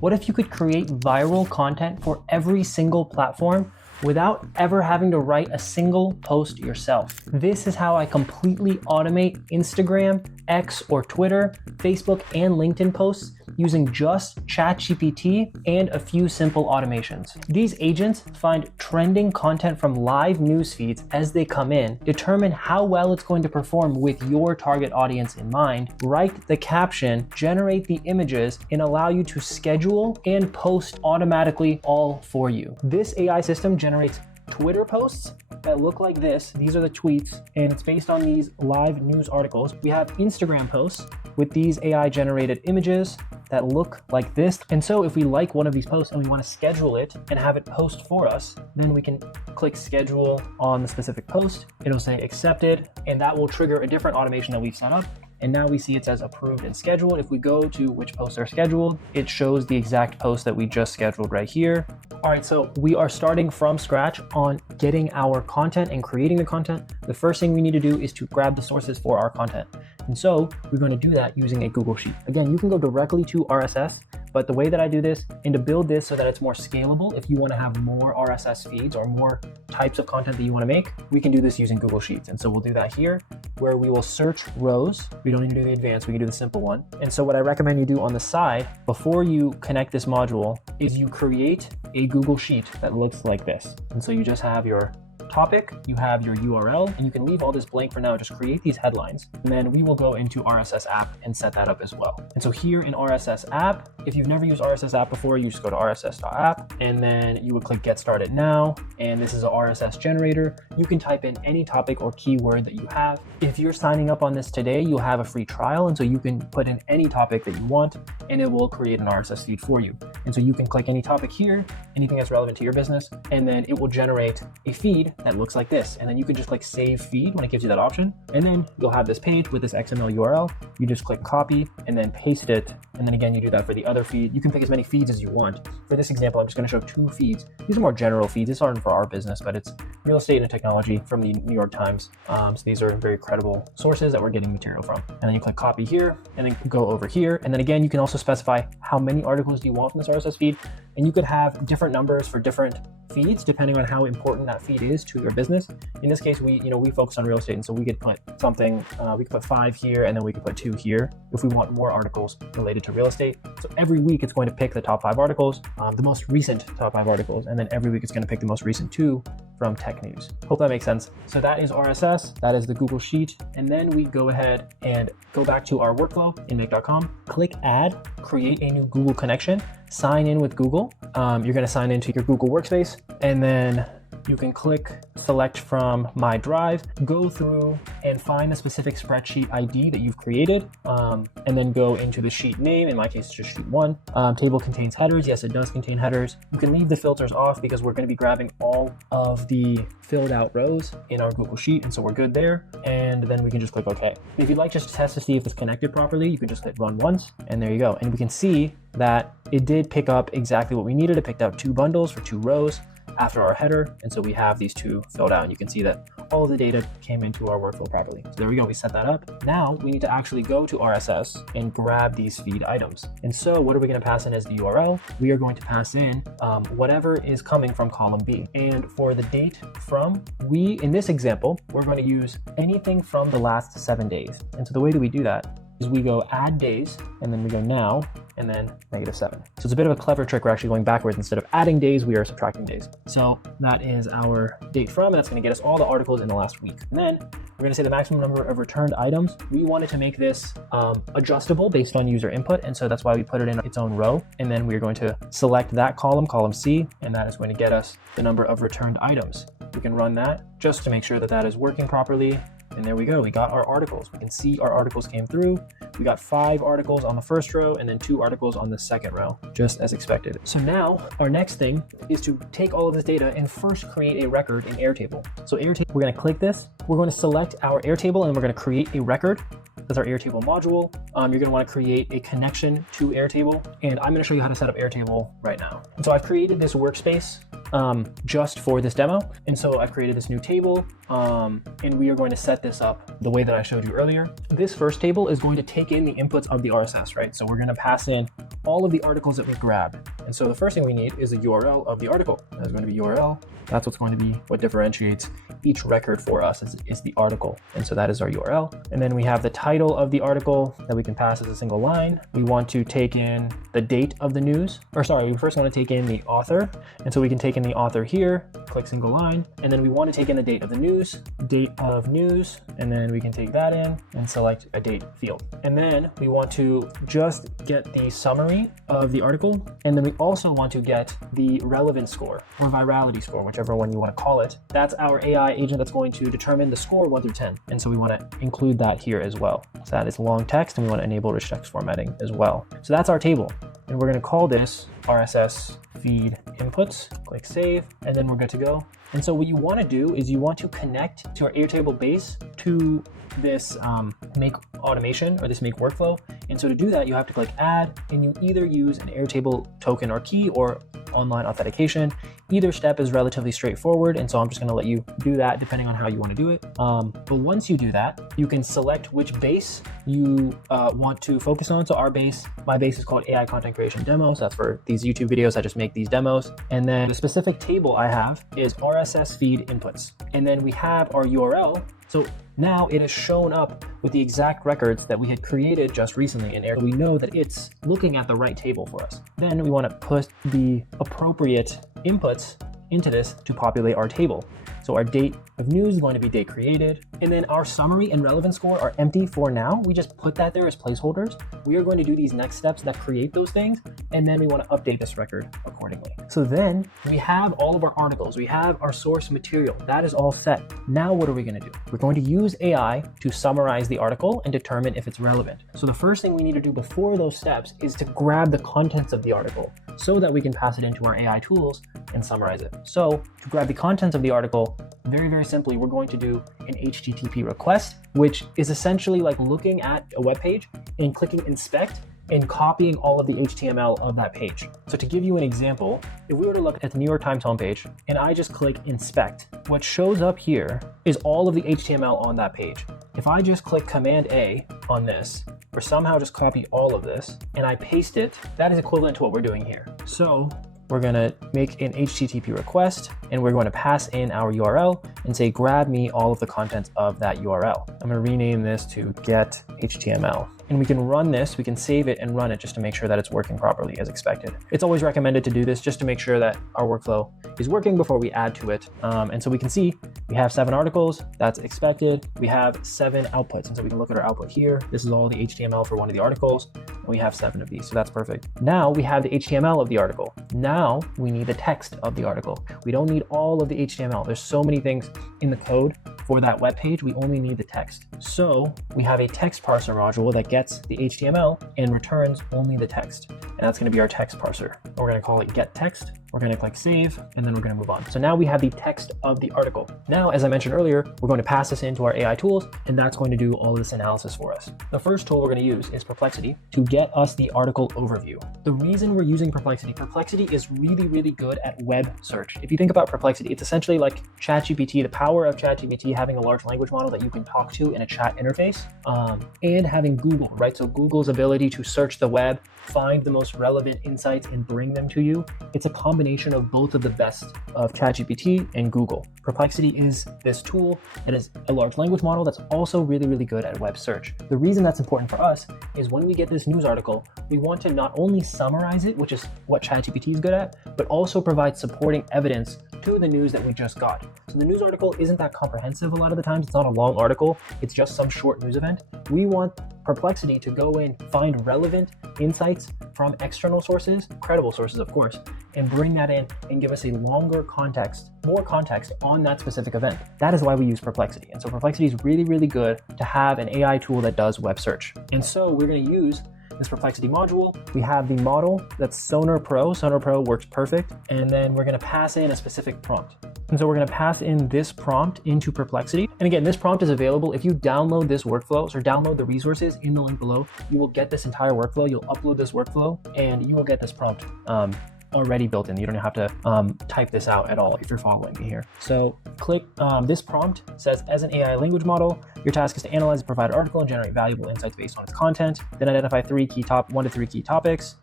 What if you could create viral content for every single platform without ever having to write a single post yourself? This is how I completely automate Instagram, X or Twitter, Facebook, and LinkedIn posts using just ChatGPT and a few simple automations. These agents find trending content from live news feeds as they come in, determine how well it's going to perform with your target audience in mind, write the caption, generate the images, and allow you to schedule and post automatically all for you. This AI system generates Twitter posts that look like this. These are the tweets, and it's based on these live news articles. We have Instagram posts with these AI generated images that look like this. And so if we like one of these posts and we want to schedule it and have it post for us, then we can click schedule on the specific post. It'll say accepted, and that will trigger a different automation that we've set up. And now we see it says approved and scheduled. If we go to which posts are scheduled, it shows the exact post that we just scheduled right here. All right, so we are starting from scratch on getting our content and creating the content. The first thing we need to do is to grab the sources for our content. And so we're going to do that using a Google Sheet. Again, you can go directly to RSS, but the way that I do this, and to build this so that it's more scalable, if you want to have more RSS feeds or more types of content that you want to make, we can do this using Google Sheets. And so we'll do that here, where we will search rows. We don't need to do the advanced, we can do the simple one. And so what I recommend you do on the side, before you connect this module, is you create a Google Sheet that looks like this. And so you just have your topic, you have your URL, and you can leave all this blank for now. Just create these headlines, and then we will go into RSS app and set that up as well. And so here in RSS app, if you've never used RSS app before, you just go to rss.app, and then you would click get started now. And this is a RSS generator. You can type in any topic or keyword that you have. If you're signing up on this today, you'll have a free trial, and so you can put in any topic that you want, and it will create an RSS feed for you. And so you can click any topic here, anything that's relevant to your business, and then it will generate a feed that looks like this. And then you can just click save feed when it gives you that option. And then you'll have this page with this XML URL. You just click copy and then paste it. And then again, you do that for the other feed. You can pick as many feeds as you want. For this example, I'm just going to show 2 feeds. These are more general feeds. This aren't for our business, but it's real estate and technology from the New York Times. So these are very credible sources that we're getting material from. And then you click copy here and then go over here. And then again, you can also specify how many articles do you want from this RSS feed. And you could have different numbers for different feeds depending on how important that feed is to your business. In this case, we focus on real estate, and so we could put something, we could put 5 here, and then we could put 2 here if we want more articles related to real estate. So every week it's going to pick the top 5 articles, the most recent top 5 articles, and then every week it's going to pick the most recent 2 from tech news. Hope that makes sense. So that is RSS, that is the Google Sheet. And then we go ahead and go back to our workflow in make.com, click add, create a new Google connection, sign in with Google. You're going to sign into your Google Workspace, and then you can click select from My Drive, go through and find the specific spreadsheet ID that you've created, and then go into the sheet name. In my case, it's just sheet 1. Table contains headers. Yes, it does contain headers. You can leave the filters off because we're going to be grabbing all of the filled out rows in our Google Sheet, and so we're good there. And then we can just click OK. If you'd like just to test to see if it's connected properly, you can just hit run once, and there you go. And we can see that it did pick up exactly what we needed. It picked out 2 bundles for 2 rows after our header. And so we have these 2 filled out, and you can see that all of the data came into our workflow properly. So there we go, we set that up. Now we need to actually go to RSS and grab these feed items. And so what are we going to pass in as the URL? We are going to pass in whatever is coming from column B. And for the date from, in this example, we're going to use anything from the last 7 days. And so the way that we do that is we go add days, and then we go now, and then -7. So it's a bit of a clever trick. We're actually going backwards. Instead of adding days, we are subtracting days. So that is our date from, and that's going to get us all the articles in the last week. And then we're going to say the maximum number of returned items. We wanted to make this adjustable based on user input, and so that's why we put it in its own row. And then we're going to select that column, column C, and that is going to get us the number of returned items. We can run that just to make sure that that is working properly. And there we go, we got our articles. We can see our articles came through. We got 5 articles on the first row and then 2 articles on the second row, just as expected. So now our next thing is to take all of this data and first create a record in Airtable. So Airtable, we're gonna click this. We're going to select our Airtable and we're gonna create a record. That's our Airtable module. You're gonna wanna create a connection to Airtable. And I'm gonna show you how to set up Airtable right now. And so I've created this workspace just for this demo. And so I've created this new table, and we are going to set this up the way that I showed you earlier. This first table is going to take in the inputs of the RSS, right? So we're going to pass in all of the articles that we grabbed. And so the first thing we need is a URL of the article. There's going to be URL. That's what's going to be what differentiates each record for us is the article. And so that is our URL. And then we have the title of the article that we can pass as a single line. We want to take in the date of the news, or sorry, we first want to take in the author. And so we can take in the author here, click single line, and then we want to take in the date of the news, and then we can take that in and select a date field. And then we want to just get the summary of the article. And then we also want to get the relevance score or virality score, whichever one you want to call it. That's our AI agent that's going to determine the score 1 through 10. And so we want to include that here as well. So that is long text, and we want to enable rich text formatting as well. So that's our table. And we're going to call this RSS feed inputs, click save, and then we're good to go. And so what you want to do is you want to connect to our Airtable base to this make automation or this make workflow. And so to do that, you have to click add, and you either use an Airtable token or key or online authentication. Either step is relatively straightforward, and so I'm just going to let you do that depending on how you want to do it. But once you do that, you can select which base you want to focus on. So my base is called AI Content Creation Demo. So that's for these YouTube videos. I just make these demos. And then the specific table I have is RSS feed inputs. And then we have our URL. So now it has shown up with the exact records that we had created just recently in Airtable. We know that it's looking at the right table for us. Then we want to put the appropriate inputs into this to populate our table. So our date of news is going to be date created. And then our summary and relevance score are empty for now. We just put that there as placeholders. We are going to do these next steps that create those things. And then we want to update this record accordingly. So then we have all of our articles. We have our source material. That is all set. Now what are we going to do? We're going to use AI to summarize the article and determine if it's relevant. So the first thing we need to do before those steps is to grab the contents of the article so that we can pass it into our AI tools and summarize it. So to grab the contents of the article, very, very simply, we're going to do an HTTP request, which is essentially like looking at a web page and clicking inspect and copying all of the HTML of that page. So to give you an example, if we were to look at the New York Times homepage and I just click inspect, what shows up here is all of the HTML on that page. If I just click Command A on this, or somehow just copy all of this and I paste it, that is equivalent to what we're doing here. So we're going to make an HTTP request and we're going to pass in our URL and say, grab me all of the contents of that URL. I'm going to rename this to get HTML. And we can run this, we can save it and run it just to make sure that it's working properly as expected. It's always recommended to do this just to make sure that our workflow is working before we add to it. And so we can see we have 7 articles, that's expected. We have 7 outputs. And so we can look at our output here. This is all the HTML for one of the articles. And we have 7 of these, so that's perfect. Now we have the HTML of the article. Now we need the text of the article. We don't need all of the HTML. There's so many things in the code for that web page. We only need the text. So we have a text parser module that gets the HTML and returns only the text. And that's going to be our text parser. We're going to call it get text. We're going to click save, and then we're going to move on. So now we have the text of the article. Now, as I mentioned earlier, we're going to pass this into our AI tools, and that's going to do all of this analysis for us. The first tool we're going to use is Perplexity to get us the article overview. The reason we're using Perplexity is really, really good at web search. If you think about Perplexity, it's essentially like ChatGPT, the power of ChatGPT having a large language model that you can talk to in a chat interface, and having Google, right? So Google's ability to search the web, find the most relevant insights and bring them to you. It's a combination of both of the best of ChatGPT and Google. Perplexity is this tool that is a large language model that's also really, really good at web search. The reason that's important for us is when we get this news article, we want to not only summarize it, which is what ChatGPT is good at, but also provide supporting evidence to the news that we just got. So the news article isn't that comprehensive a lot of the times. It's not a long article. It's just some short news event. We want Perplexity to go in, find relevant insights from external sources, credible sources, of course, and bring that in and give us a longer context, more context on that specific event. That is why we use Perplexity. And so Perplexity is really, really good to have an AI tool that does web search. And so we're going to use this Perplexity module. We have the model that's Sonar Pro. Sonar Pro works perfect. And then we're going to pass in a specific prompt. And so we're going to pass in this prompt into Perplexity. And again, this prompt is available. If you download this workflow or download the resources in the link below, you will get this entire workflow. You'll upload this workflow and you will get this prompt already built in. You don't have to type this out at all if you're following me here. So click this prompt says, as an AI language model, your task is to analyze the provided article and generate valuable insights based on its content. Then identify 1 to 3 key topics,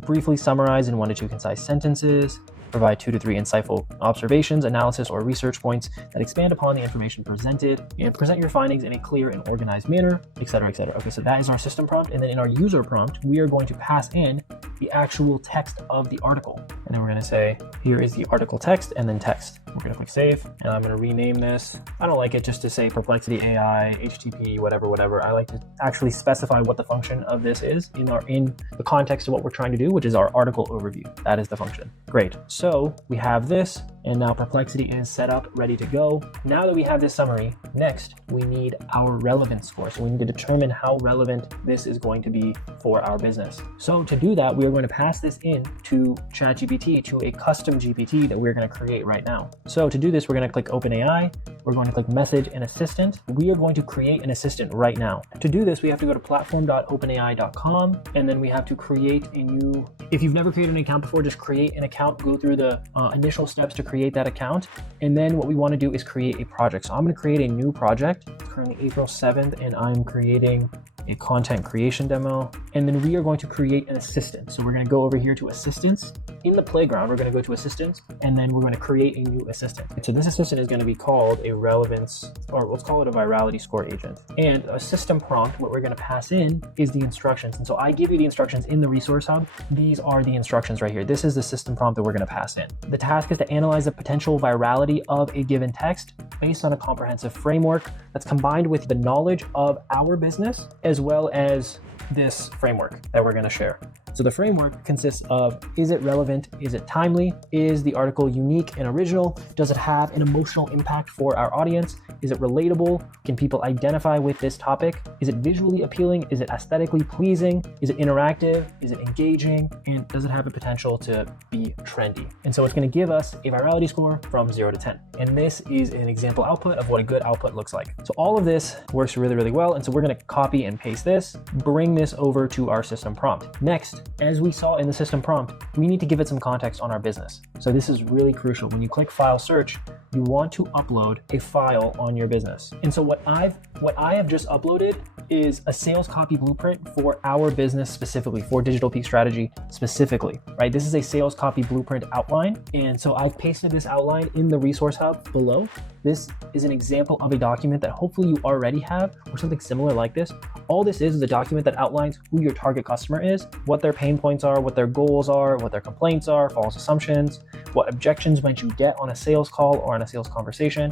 briefly summarize in 1 to 2 concise sentences, provide 2 to 3 insightful observations, analysis, or research points that expand upon the information presented, and present your findings in a clear and organized manner, etc., etc. Okay, so that is our system prompt. And then in our user prompt, we are going to pass in the actual text of the article. And then we're going to say, here is the article text, and then text. We're going to click save, and I'm going to rename this. I don't like it just to say Perplexity AI, HTTP, whatever. I like to actually specify what the function of this is in the context of what we're trying to do, which is our article overview. That is the function. Great. So we have this, and now Perplexity is set up, ready to go. Now that we have this summary, next we need our relevance score. So we need to determine how relevant this is going to be for our business. So to do that, we are going to pass this in to ChatGPT, to a custom GPT that we're going to create right now. So to do this, we're going to click OpenAI. We're going to click Message and Assistant. We are going to create an assistant right now. To do this, we have to go to platform.openai.com, and then we have to create a new, if you've never created an account before, just create an account, go through the initial steps to create that account. And then what we want to do is create a project. So I'm going to create a new project. It's currently April 7th, and I'm creating a content creation demo. And then we are going to create an assistant. So we're going to go over here to assistants. In the playground, we're going to go to assistants, and then we're going to create a new assistant. And so this assistant is going to be called a relevance, or let's call it a virality score agent. And a system prompt, what we're going to pass in is the instructions. And so I give you the instructions in the resource hub. These are the instructions right here. This is the system prompt that we're going to pass in. The task is to analyze the potential virality of a given text based on a comprehensive framework that's combined with the knowledge of our business, as well as this framework that we're going to share. So the framework consists of, is it relevant? Is it timely? Is the article unique and original? Does it have an emotional impact for our audience? Is it relatable? Can people identify with this topic? Is it visually appealing? Is it aesthetically pleasing? Is it interactive? Is it engaging? And does it have a potential to be trendy? And so it's going to give us a virality score from 0 to 10. And this is an example output of what a good output looks like. So all of this works really, really well. And so we're going to copy and paste this, bring this over to our system prompt. Next, as we saw in the system prompt, we need to give it some context on our business. So this is really crucial. When you click file search, you want to upload a file on your business. And so what I have just uploaded is a sales copy blueprint for our business specifically, for Digital Peak Strategy specifically, right? This is a sales copy blueprint outline. And so I've pasted this outline in the resource hub below. This is an example of a document that hopefully you already have, or something similar like this. All this is a document that outlines who your target customer is, what their pain points are, what their goals are, what their complaints are, false assumptions, what objections might you get on a sales call or on a sales conversation,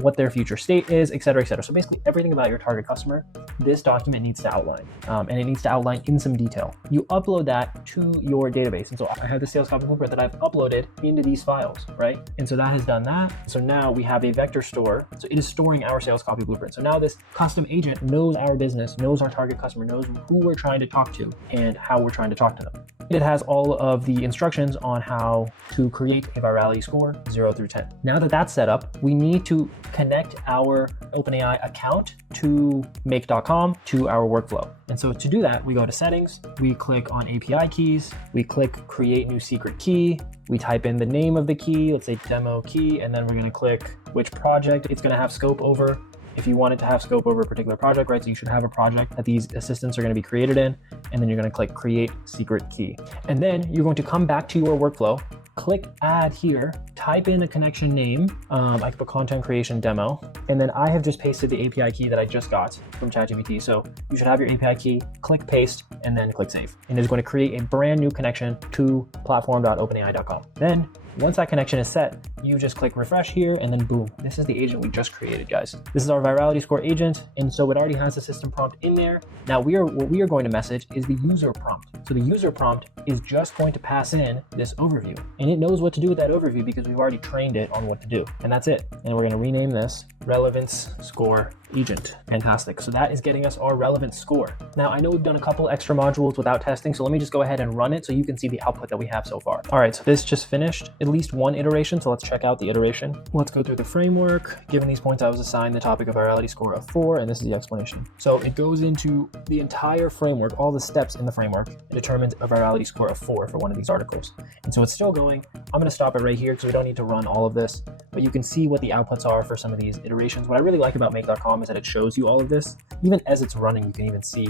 what their future state is, et cetera, et cetera. So basically everything about your target customer, this document needs to outline, and it needs to outline in some detail. You upload that to your database. And so I have the sales copy blueprint that I've uploaded into these files, right? And so that has done that. So now we have a vector store. So it is storing our sales copy blueprint. So now this custom agent knows our business, knows our target customer, knows who we're trying to talk to and how we're trying to talk to them. It has all of the instructions on how to create a virality score 0 through 10. Now that that's set up, we need to connect our OpenAI account to make.com to our workflow. And so to do that, we go to settings, we click on API keys, we click create new secret key, we type in the name of the key, let's say demo key, and then we're going to click which project it's going to have scope over. If you want it to have scope over a particular project, right? So you should have a project that these assistants are going to be created in, and then you're going to click create secret key. And then you're going to come back to your workflow, click add here, type in a connection name, I could put content creation demo, and then I have just pasted the API key that I just got from ChatGPT. So you should have your API key, click paste, and then click save. And it's going to create a brand new connection to platform.openai.com. Then once that connection is set, you just click refresh here, and then boom, this is the agent we just created, guys. This is our virality score agent, and so it already has the system prompt in there. Now what we are going to message is the user prompt. So the user prompt is just going to pass in this overview, and it knows what to do with that overview because we've already trained it on what to do, and that's it. And we're going to rename this relevance score agent. Fantastic. So that is getting us our relevance score. Now I know we've done a couple extra modules without testing, so let me just go ahead and run it so you can see the output that we have so far. All right, so this just finished. at least one iteration. So let's check out the iteration. Let's go through the framework. Given these points, I was assigned the topic of virality score of 4, and this is the explanation. So it goes into the entire framework, all the steps in the framework. It determines a virality score of 4 for one of these articles. And so it's still going. I'm going to stop it right here because we don't need to run all of this, but you can see what the outputs are for some of these iterations. What I really like about make.com is that it shows you all of this. Even as it's running, you can even see,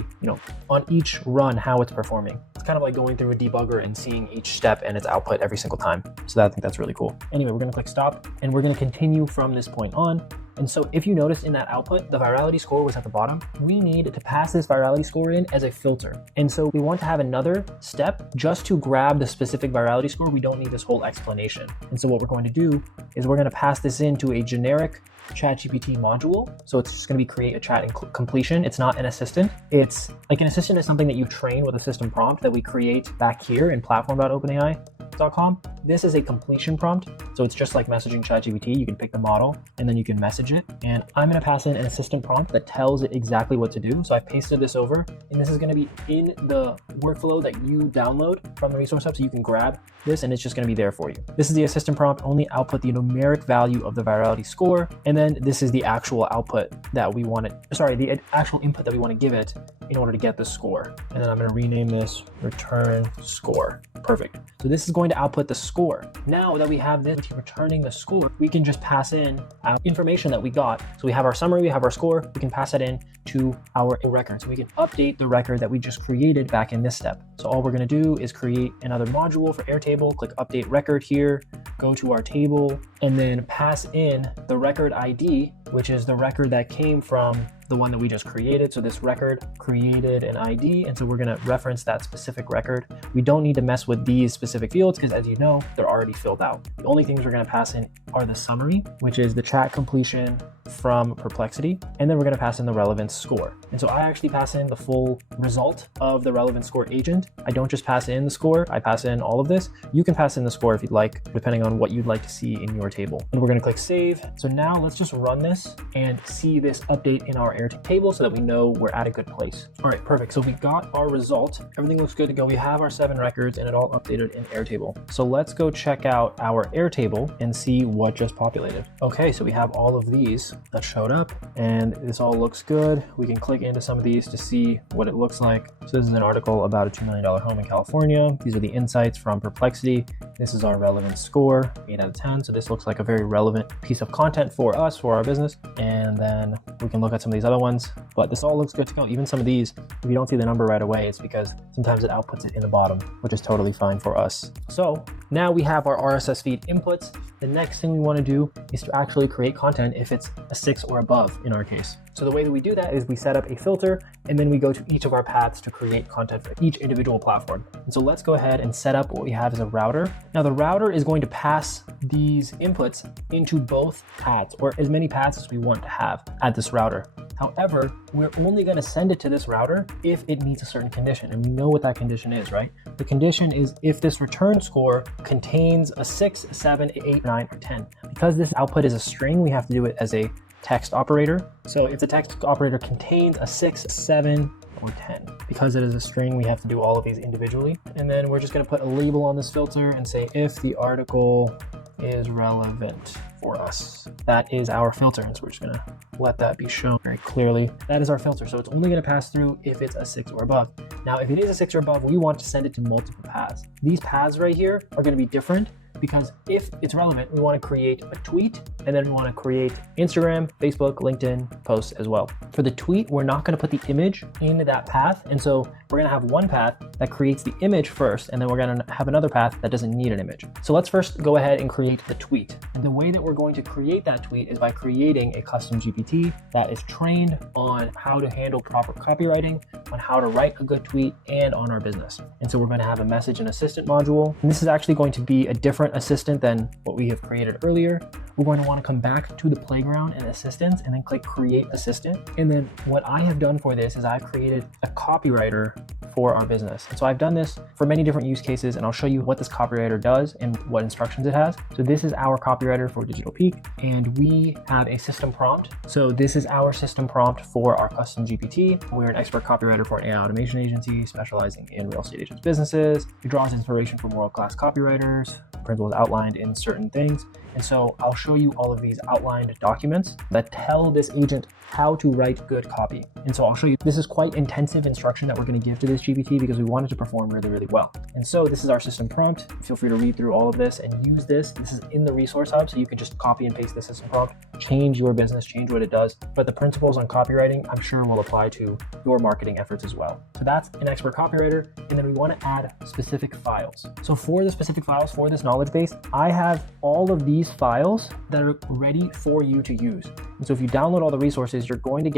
on each run how it's performing. It's kind of like going through a debugger and seeing each step and its output every single time. So I think that's really cool. Anyway, we're going to click stop and we're going to continue from this point on. And so if you notice in that output, the virality score was at the bottom. We need to pass this virality score in as a filter. And so we want to have another step just to grab the specific virality score. We don't need this whole explanation. And so what we're going to do is we're going to pass this into a generic ChatGPT module. So it's just going to be create a chat completion. It's not an assistant. It's like an assistant is something that you train with a system prompt that we create back here in platform.openai.com. This is a completion prompt. So it's just like messaging ChatGPT. You can pick the model and then you can message it. And I'm going to pass in an assistant prompt that tells it exactly what to do. So I've pasted this over, and this is going to be in the workflow that you download from the resource hub. So you can grab this and it's just going to be there for you. This is the assistant prompt, only output the numeric value of the virality score. And then this is the actual output that we want it, the actual input that we want to give it in order to get the score. And then I'm going to rename this return score. Perfect. So this is going to output the score. Now that we have this returning the score, we can just pass in our information that we got. So we have our summary, we have our score, we can pass it in to our record. So we can update the record that we just created back in this step. So all we're going to do is create another module for Airtable, click update record here, go to our table, and then pass in the record ID, which is the record that came from the one that we just created. So this record created an ID, and so we're going to reference that specific record. We don't need to mess with these specific fields because, as you know, they're already filled out. The only things we're going to pass in are the summary, which is the chat completion from Perplexity, and then we're going to pass in the relevance score. And so I actually pass in the full result of the relevance score agent. I don't just pass in the score, I pass in all of this. You can pass in the score if you'd like, depending on what you'd like to see in your table. And we're going to click save. So now let's just run this and see this update in our Airtable so that we know we're at a good place. All right, perfect. So we got our result. Everything looks good to go. We have our 7 records and it all updated in Airtable. So let's go check out our Airtable and see what just populated. Okay, so we have all of these that showed up and this all looks good. We can click into some of these to see what it looks like. So this is an article about a $2 million home in California. These are the insights from Perplexity. This is our relevance score, 8 out of 10. So this looks like a very relevant piece of content for us, for our business. And then we can look at some of these other ones, but this all looks good to go. Even some of these, if you don't see the number right away, it's because sometimes it outputs it in the bottom, which is totally fine for us. So now we have our RSS feed inputs. The next thing we want to do is to actually create content if it's a 6 or above in our case. So the way that we do that is we set up a filter and then we go to each of our paths to create content for each individual platform. And so let's go ahead and set up what we have as a router. Now the router is going to pass these inputs into both paths, or as many paths as we want to have at this router. However, we're only going to send it to this router if it meets a certain condition. And we know what that condition is, right? The condition is if this return score contains a 6, 7, 8, 9, or 10. Because this output is a string, we have to do it as a text operator. So if the text operator contains a 6, 7, or 10, because it is a string, we have to do all of these individually. And then we're just going to put a label on this filter and say if the article is relevant for us. That is our filter. And so we're just going to let that be shown very clearly. That is our filter. So it's only going to pass through if it's a 6 or above. Now, if it is a 6 or above, we want to send it to multiple paths. These paths right here are going to be different because if it's relevant, we want to create a tweet, and then we want to create Instagram, Facebook, LinkedIn posts as well. For the tweet, we're not going to put the image in that path. And so we're going to have one path that creates the image first, and then we're going to have another path that doesn't need an image. So let's first go ahead and create the tweet. And the way that we're going to create that tweet is by creating a custom GPT that is trained on how to handle proper copywriting, on how to write a good tweet, and on our business. And so we're going to have a message and assistant module. And this is actually going to be a different assistant than what we have created earlier. We're going to want to come back to the playground and assistants and then click create assistant. And then what I have done for this is I've created a copywriter for our business. And so I've done this for many different use cases, and I'll show you what this copywriter does and what instructions it has. So this is our copywriter for Digital Peak, and we have a system prompt. So this is our system prompt for our custom GPT. We're an expert copywriter for an AI automation agency specializing in real estate agents' businesses. It draws inspiration from world-class copywriters principles outlined in certain things. And so I'll show you all of these outlined documents that tell this agent how to write good copy. And so I'll show you, this is quite intensive instruction that we're going to give to this GPT because we want it to perform really, really well. And so this is our system prompt. Feel free to read through all of this and use this. This is in the resource hub, so you can just copy and paste the system prompt, change your business, change what it does. But the principles on copywriting, I'm sure will apply to your marketing efforts as well. So that's an expert copywriter. And then we want to add specific files. So for the specific files for this knowledge base, I have all of these files that are ready for you to use. And so if you download all the resources, you're going to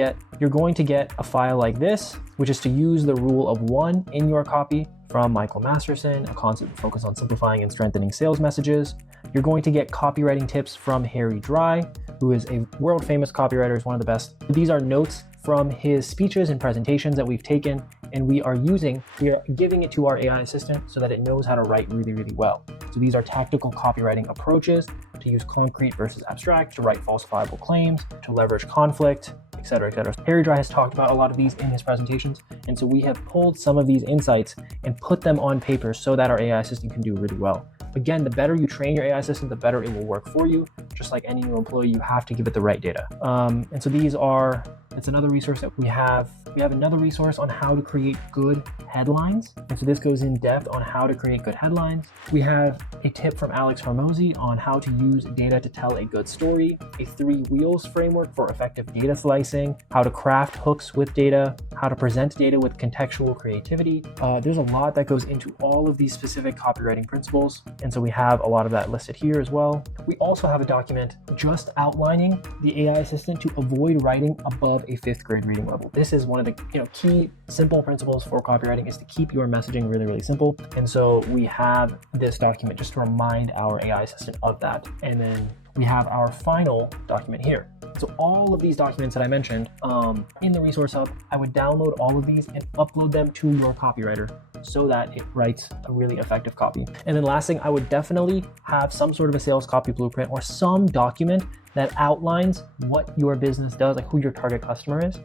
get a file like this, which is to use the rule of 1 in your copy from Michael Masterson, a concept focused on simplifying and strengthening sales messages. You're going to get copywriting tips from Harry Dry, who is a world famous copywriter, is one of the best. These are notes from his speeches and presentations that we've taken, and we are giving it to our AI assistant so that it knows how to write really, really well. So these are tactical copywriting approaches to use concrete versus abstract, to write falsifiable claims, to leverage conflict, etc., etc. Harry Dry has talked about a lot of these in his presentations, and so we have pulled some of these insights and put them on paper so that our AI assistant can do really well. Again, the better you train your AI assistant, the better it will work for you. Just like any new employee, you have to give it the right data. And so it's another resource that we have. We have another resource on how to create good headlines. And so this goes in depth on how to create good headlines. We have a tip from Alex Hormozy on how to use data to tell a good story, a 3 wheels framework for effective data slicing, how to craft hooks with data, how to present data with contextual creativity. There's a lot that goes into all of these specific copywriting principles. And so we have a lot of that listed here as well. We also have a document just outlining the AI assistant to avoid writing above a 5th grade reading level. This is one of the key simple principles for copywriting, is to keep your messaging really, really simple. And so we have this document just to remind our AI assistant of that. And then we have our final document here. So all of these documents that I mentioned in the resource hub, I would download all of these and upload them to your copywriter so that it writes a really effective copy. And then last thing, I would definitely have some sort of a sales copy blueprint or some document that outlines what your business does, like who your target customer is,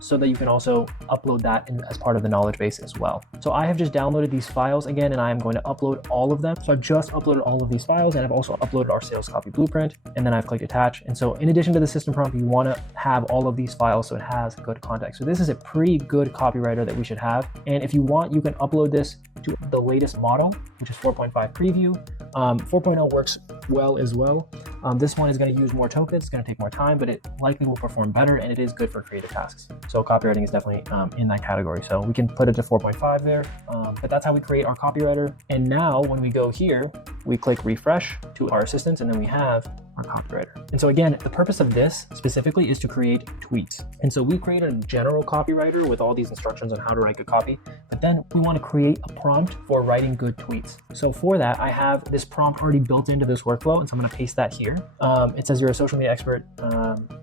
so that you can also upload that as part of the knowledge base as well. So I have just downloaded these files again, and I am going to upload all of them. So I've just uploaded all of these files, and I've also uploaded our sales copy blueprint, and then I've clicked attach. And so in addition to the system prompt, you want to have all of these files so it has good context. So this is a pretty good copywriter that we should have. And if you want, you can upload this to the latest model, which is 4.5 preview. 4.0 works well as well. This one is going to use more tokens, it's going to take more time, but it likely will perform better, and it is good for creative tasks. So copywriting is definitely in that category. So we can put it to 4.5 there, but that's how we create our copywriter. And now when we go here, we click refresh to our assistants, and then we have our copywriter. And so again, the purpose of this specifically is to create tweets. And so we created a general copywriter with all these instructions on how to write good copy, but then we want to create a prompt for writing good tweets. So for that, I have this prompt already built into this workflow, and so I'm going to paste that here. It says you're a social media expert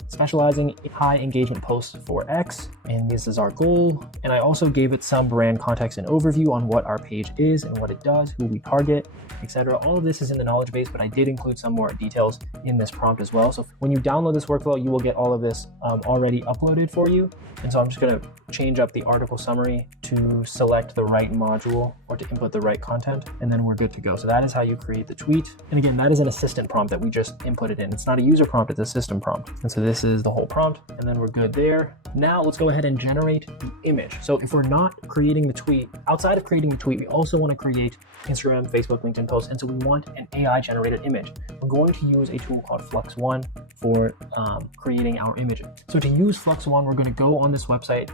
specializing in high engagement posts for X, and this is our goal. And I also gave it some brand context and overview on what our page is and what it does, who we target, etc. All of this is in the knowledge base, but I did include some more details in this prompt as well. So when you download this workflow, you will get all of this already uploaded for you. And so I'm just going to change up the article summary to select the right module or to input the right content, and then we're good to go. So that is how you create the tweet. And again, that is an assistant prompt that we just inputted in. It's not a user prompt, it's a system prompt. And so this is the whole prompt, and then we're good there. Now let's go ahead and generate the image. So if we're not creating the tweet, outside of creating the tweet, we also want to create Instagram, Facebook, LinkedIn posts. And so we want an AI generated image. We're going to use a tool called Flux One for creating our images. So to use Flux One, we're going to go on this website,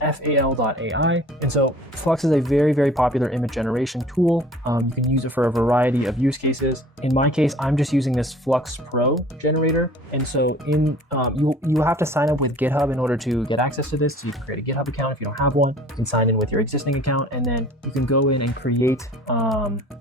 fal.ai. And so Flux is a very, very popular image generation tool. You can use it for a variety of use cases. In my case, I'm just using this Flux Pro generator. And so you have to sign up with GitHub in order to get access to this. So you can create a GitHub account if you don't have one. You can sign in with your existing account, and then you can go in and create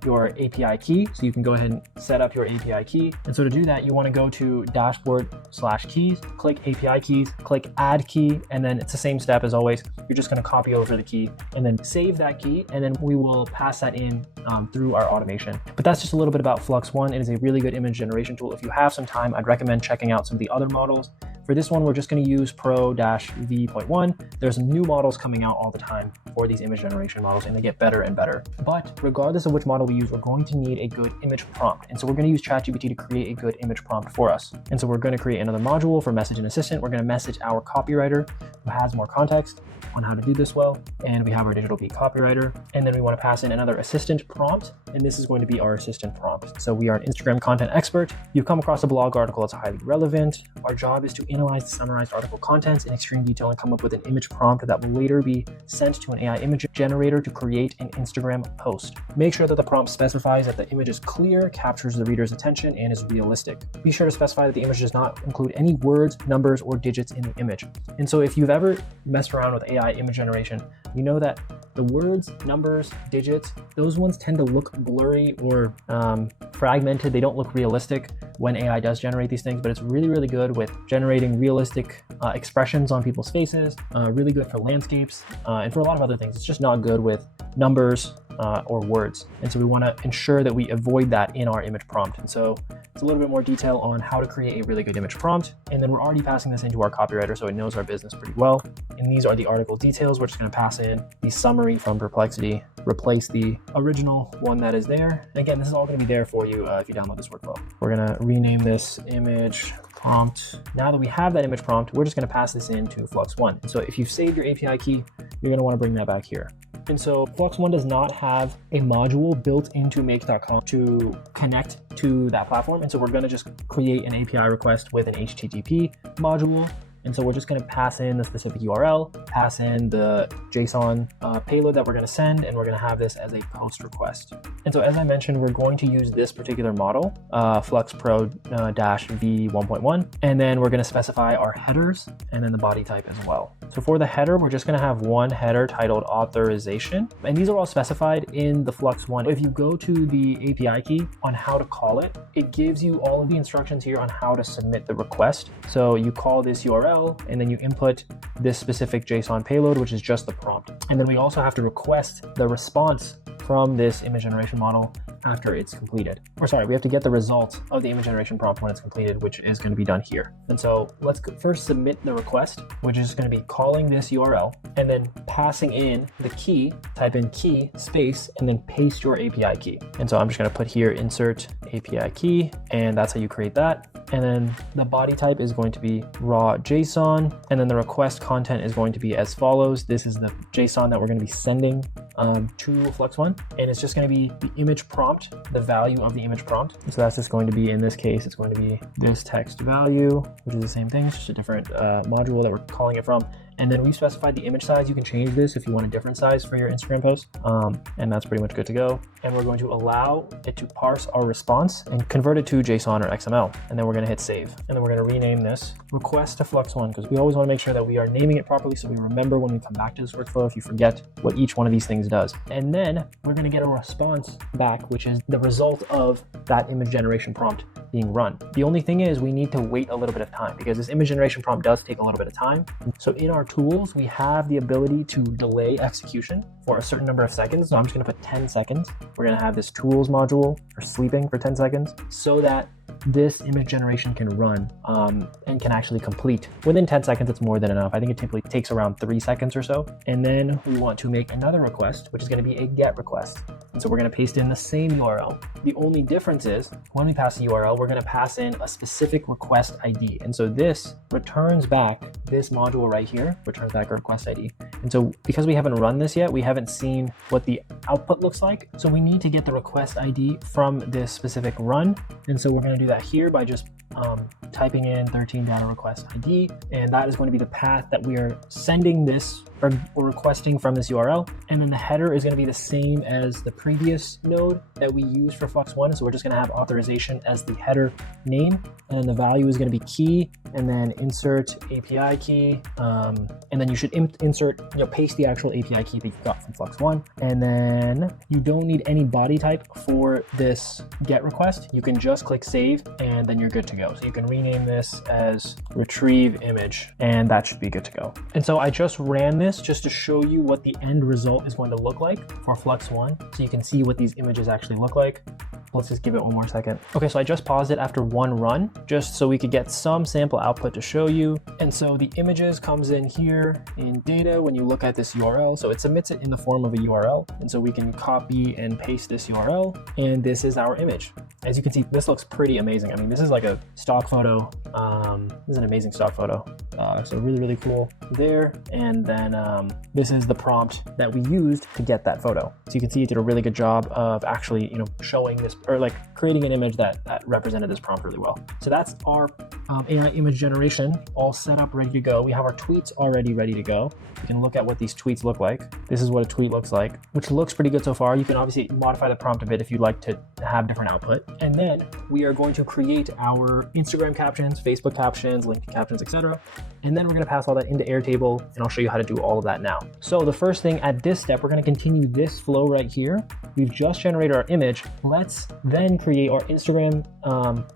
your API key. So you can go ahead and set up your API key. And so to do that, you want to go to dashboard/keys, click API keys, click add key, and then it's the same step as always. You're just going to copy over the key and then save that key, and then we will pass that in through our automation. But that's just a little bit about Flux One. It is a really good image generation tool. If you have some time, I'd recommend checking out some of the other models. For this one, we're just going to use Pro-V.1. There's new models coming out all the time for these image generation models, and they get better and better. But regardless of which model we use, we're going to need a good image prompt. And so we're going to use ChatGPT to create a good image prompt for us. And so we're going to create another module for Message and Assistant. We're going to message our copywriter who has more context on how to do this well. And we have our digital beat copywriter. And then we want to pass in another assistant prompt. And this is going to be our assistant prompt. So we are an Instagram content expert. You've come across a blog article that's highly relevant. Our job is to analyze the summarized article contents in extreme detail and come up with an image prompt that will later be sent to an AI image generator to create an Instagram post. Make sure that the prompt specifies that the image is clear, captures the reader's attention, and is realistic. Be sure to specify that the image does not include any words, numbers, or digits in the image. And so if you've ever messed around with AI image generation, you know that the words, numbers, digits, those ones tend to look blurry or fragmented. They don't look realistic when AI does generate these things, but it's really, really good with generating realistic expressions on people's faces, really good for landscapes, and for a lot of other things. It's just not good with numbers or words. And so we want to ensure that we avoid that in our image prompt. And so it's a little bit more detail on how to create a really good image prompt. And then we're already passing this into our copywriter, so it knows our business pretty well. And these are the article details. We're just going to pass in the summary from Perplexity, replace the original one that is there. And again, this is all going to be there for you if you download this workflow. We're going to rename this image prompt. Now that we have that image prompt, we're just going to pass this into Flux One. And so if you've saved your API key, you're going to want to bring that back here. And so Flux One does not have a module built into make.com to connect to that platform. And so we're going to just create an API request with an HTTP module. And so we're just going to pass in the specific URL, pass in the JSON payload that we're going to send, and we're going to have this as a post request. And so as I mentioned, we're going to use this particular model, Flux Pro-V1.1, and then we're going to specify our headers and then the body type as well. So for the header, we're just going to have one header titled authorization, and these are all specified in the Flux One. If you go to the API key on how to call it, it gives you all of the instructions here on how to submit the request. So you call this URL, and then you input this specific JSON payload, which is just the prompt. And then we also have to request the response from this image generation model after it's completed. Or sorry, we have to get the result of the image generation prompt when it's completed, which is going to be done here. And so let's first submit the request, which is going to be calling this URL and then passing in the key, type in key space, and then paste your API key. And so I'm just going to put here, insert API key, and that's how you create that. And then the body type is going to be raw JSON. And then the request content is going to be as follows. This is the JSON that we're going to be sending to Flux One. And it's just going to be the image prompt, the value of the image prompt. And so that's just going to be, in this case, it's going to be this text value, which is the same thing. It's just a different module that we're calling it from. And then we've specified the image size. You can change this if you want a different size for your Instagram post. And that's pretty much good to go. And we're going to allow it to parse our response and convert it to JSON or XML. And then we're going to hit save. And then we're going to rename this request to Flux One, because we always want to make sure that we are naming it properly so we remember when we come back to this workflow if you forget what each one of these things does. And then we're going to get a response back, which is the result of that image generation prompt being run. The only thing is we need to wait a little bit of time because this image generation prompt does take a little bit of time. So in our tools, we have the ability to delay execution for a certain number of seconds. So I'm just going to put 10 seconds. We're going to have this tools module for sleeping for 10 seconds so that this image generation can run and can actually complete. Within 10 seconds, it's more than enough. I think it typically takes around 3 seconds or so. And then we want to make another request, which is going to be a GET request. And so we're going to paste in the same URL. The only difference is when we pass a URL, we're going to pass in a specific request ID. And so this returns back, this module right here, returns back a request ID. And so because we haven't run this yet, we haven't seen what the output looks like. So we need to get the request ID from this specific run. And so we're going to do that here by just typing in 13 data request ID, and that is going to be the path that we are sending this or requesting from this URL. And then the header is going to be the same as the previous node that we used for Flux One. So we're just going to have authorization as the header name, and then the value is going to be key, and then insert API key, and then you should insert, paste the actual API key that you've got from Flux One. And then you don't need any body type for this GET request. You can just click save, and then you're good to go. So you can rename this as retrieve image, and that should be good to go. And so I just ran this just to show you what the end result is going to look like for Flux 1. So you can see what these images actually look like. Let's just give it one more second. Okay, so I just paused it after one run, just so we could get some sample output to show you. And so the images comes in here in data when you look at this URL. So it submits it in the form of a URL. And so we can copy and paste this URL, and this is our image. As you can see, this looks pretty amazing. I mean, this is like a stock photo. This is an amazing stock photo. So really, really cool there. And then this is the prompt that we used to get that photo. So you can see it did a really good job of actually, showing this, or like creating an image that represented this prompt really well. So that's our AI image generation all set up, ready to go. We have our tweets already ready to go. You can look at what these tweets look like. This is what a tweet looks like, which looks pretty good so far. You can obviously modify the prompt a bit if you'd like to have different output. And then we are going to create our Instagram captions, Facebook captions, LinkedIn captions, etc. And then we're going to pass all that into Airtable, and I'll show you how to do all of that now. So the first thing at this step, we're going to continue this flow right here. We've just generated our image. Let's then create our Instagram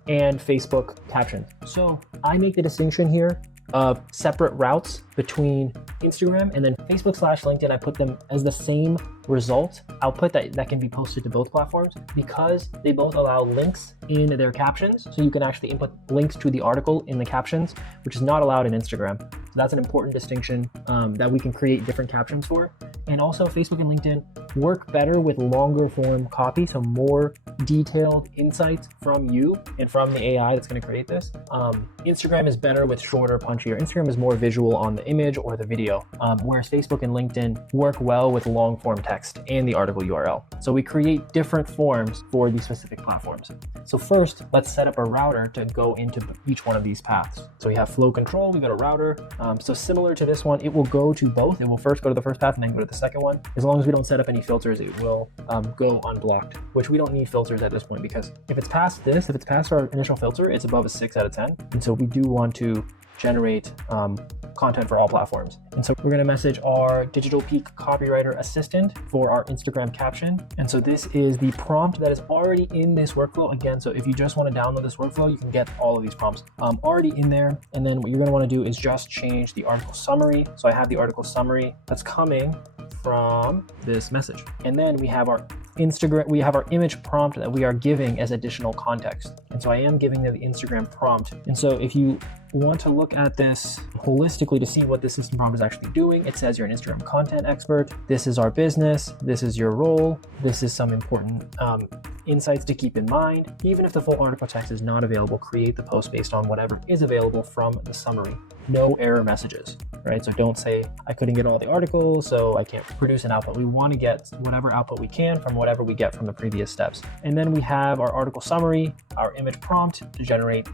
and Facebook captions. So I make the distinction here of separate routes between Instagram and then Facebook/LinkedIn. I put them as the same result output that can be posted to both platforms, because they both allow links in their captions. So you can actually input links to the article in the captions, which is not allowed in Instagram. So that's an important distinction that we can create different captions for. And also Facebook and LinkedIn work better with longer form copy, so more detailed insights from you and from the AI that's going to create this. Instagram is better with shorter, punchier. Instagram is more visual on the image or the video, whereas Facebook and LinkedIn work well with long form text and the article URL. So we create different forms for these specific platforms. So first, let's set up a router to go into each one of these paths. So we have flow control, we've got a router. So similar to this one, it will go to both. It will first go to the first path and then go to the second one. As long as we don't set up any filters, it will go unblocked, which we don't need filters at this point, because if it's past this, if it's past our initial filter, it's above a 6 out of 10. And so we do want to generate content for all platforms. And so we're going to message our Digital Peak copywriter assistant for our Instagram caption. And so this is the prompt that is already in this workflow. Again, so if you just want to download this workflow, you can get all of these prompts already in there. And then what you're going to want to do is just change the article summary. So I have the article summary that's coming from this message. And then we have our image prompt that we are giving as additional context. And so I am giving them the Instagram prompt. And so if you want to look at this holistically to see what the system prompt is actually doing, it says you're an Instagram content expert. This is our business. This is your role. This is some important insights to keep in mind. Even if the full article text is not available, create the post based on whatever is available from the summary. No error messages, right? So don't say, I couldn't get all the articles, so I can't produce an output. We want to get whatever output we can from whatever we get from the previous steps. And then we have our article summary, our image prompt to generate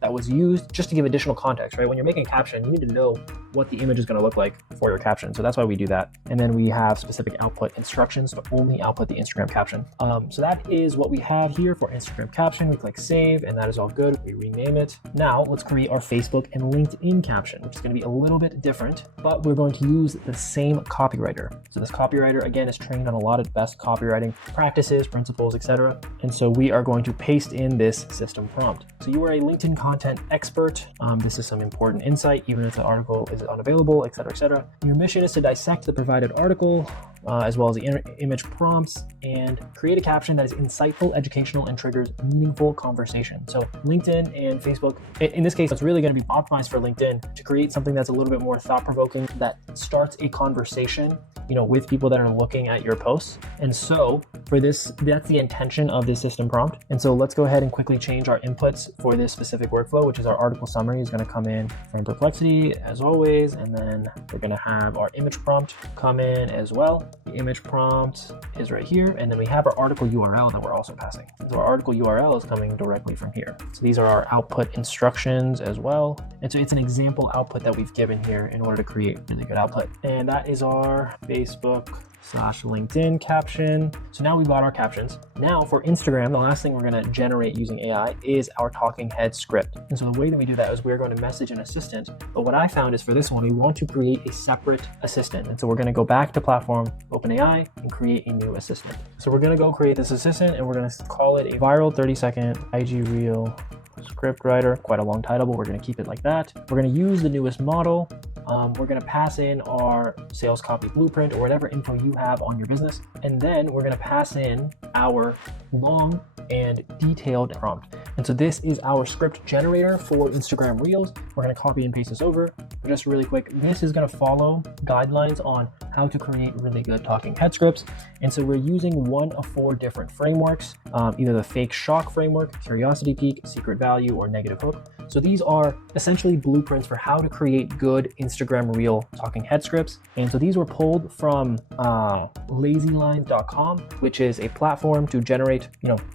that was used just to give additional context, right? When you're making a caption, you need to know what the image is going to look like for your caption. So that's why we do that. And then we have specific output instructions to only output the Instagram caption. So that is what we have here for Instagram caption. We click save, and that is all good. We rename it. Now let's create our Facebook and LinkedIn caption, which is going to be a little bit different, but we're going to use the same copywriter. So this copywriter, again, is trained on a lot of best copywriting practices, principles, etc. And so we are going to paste in this system prompt. So you are a LinkedIn content expert. This is some important insight, even if the article is unavailable, etc., etc. Your mission is to dissect the provided article, as well as the image prompts, and create a caption that is insightful, educational, and triggers meaningful conversation. So LinkedIn and Facebook, in this case, it's really going to be optimized for LinkedIn to create something that's a little bit more thought-provoking, that starts a conversation, with people that are looking at your posts. And so for this, that's the intention of this system prompt. And so let's go ahead and quickly change our inputs for this specific workflow, which is our article summary is going to come in from Perplexity as always. And then we're going to have our image prompt come in as well. The image prompt is right here. And then we have our article URL that we're also passing. So our article URL is coming directly from here. So these are our output instructions as well. And so it's an example output that we've given here in order to create really good output. And that is our Facebook Facebook/LinkedIn caption. So now we bought our captions. Now for Instagram, the last thing we're going to generate using AI is our talking head script. And so the way that we do that is we're going to message an assistant. But what I found is for this one, we want to create a separate assistant. And so we're going to go back to platform, OpenAI, and create a new assistant. So we're going to go create this assistant and we're going to call it a viral 30-second IG reel script writer. Quite a long title, but we're going to keep it like that. We're going to use the newest model. We're going to pass in our sales copy blueprint or whatever info you have on your business. And then we're going to pass in our long and detailed prompt. And so this is our script generator for Instagram Reels. We're going to copy and paste this over. Just really quick, this is going to follow guidelines on how to create really good talking head scripts. And so we're using one of 4 different frameworks, either the fake shock framework, curiosity peak, secret value, or negative hook. So these are essentially blueprints for how to create good Instagram Reel talking head scripts. And so these were pulled from lazylines.com, which is a platform to generate,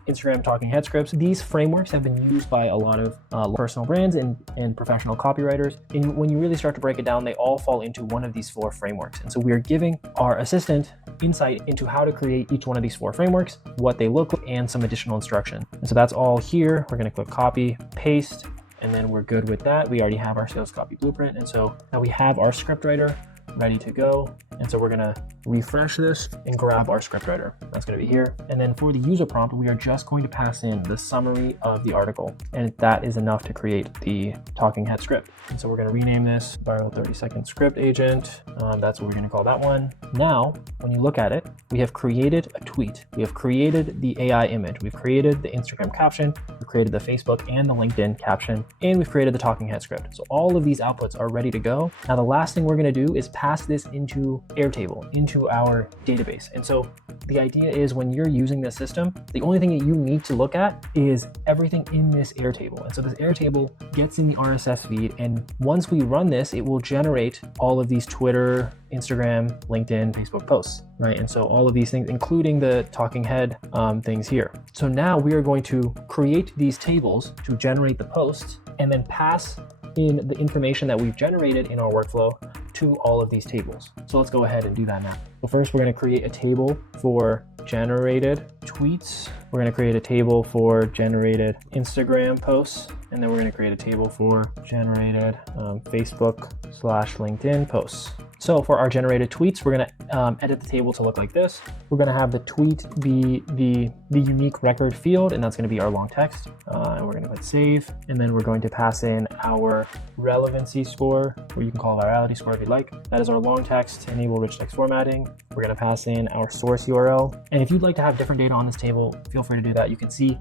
Instagram talking head scripts. These frameworks have been used by a lot of personal brands and professional copywriters. And when you really start to break it down, they all fall into one of these 4 frameworks. And so we're giving our assistant insight into how to create each one of these 4 frameworks, what they look like, and some additional instruction. And so that's all here. We're going to click copy, paste, and then we're good with that. We already have our sales copy blueprint. And so now we have our scriptwriter ready to go. And so we're going to refresh this and grab our scriptwriter. That's going to be here. And then for the user prompt, we are just going to pass in the summary of the article. And that is enough to create the talking head script. And so we're going to rename this viral 30-second script agent. That's what we're going to call that one. Now, when you look at it, we have created a tweet. We have created the AI image. We've created the Instagram caption. We've created the Facebook and the LinkedIn caption. And we've created the talking head script. So all of these outputs are ready to go. Now, the last thing we're going to do is pass this into Airtable, into our database. And so the idea is when you're using this system, the only thing that you need to look at is everything in this Airtable. And so this Airtable gets in the RSS feed. And once we run this, it will generate all of these Twitter, Instagram, LinkedIn, Facebook posts, right? And so all of these things, including the talking head things here. So now we are going to create these tables to generate the posts and then pass in the information that we've generated in our workflow to all of these tables. So let's go ahead and do that now. So first we're going to create a table for generated tweets. We're going to create a table for generated Instagram posts. And then we're going to create a table for generated Facebook/LinkedIn posts. So for our generated tweets, we're going to edit the table to look like this. We're going to have the tweet be the unique record field, and that's going to be our long text. And we're going to hit save. And then we're going to pass in our relevancy score, or you can call it virality score if you'd like. That is our long text, enable rich text formatting. We're going to pass in our source URL. And if you'd like to have different data on this table, feel free to do that. You can see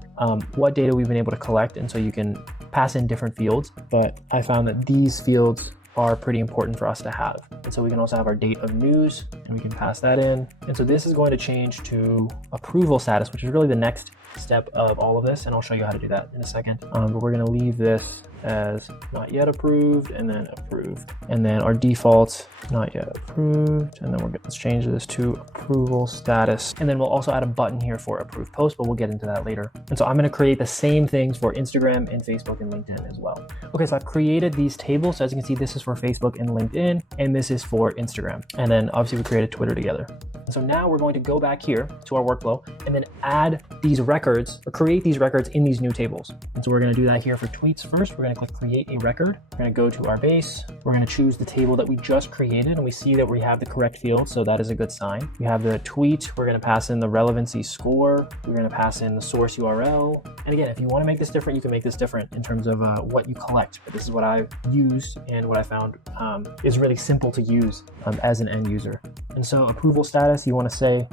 what data we've been able to collect, and so you can pass in different fields. But I found that these fields are pretty important for us to have. And so we can also have our date of news, and we can pass that in. And so this is going to change to approval status, which is really the next step of all of this. And I'll show you how to do that in a second. But we're going to leave this as not yet approved and then approved. And then our default, not yet approved. And then let's change this to approval status. And then we'll also add a button here for approved post, but we'll get into that later. And so I'm going to create the same things for Instagram and Facebook and LinkedIn as well. Okay, so I've created these tables. So as you can see, this is for Facebook and LinkedIn, and this is for Instagram. And then obviously we created Twitter together. And so now we're going to go back here to our workflow and then add these records or create these records in these new tables. And so we're going to do that here for tweets first. We're going to click create a record. We're going to go to our base. We're going to choose the table that we just created, and we see that we have the correct field. So that is a good sign. We have the tweet. We're going to pass in the relevancy score. We're going to pass in the source URL. And again, if you want to make this different, you can make this different in terms of what you collect. But this is what I've used and what I found is really simple to use as an end user. And so approval status, you want to say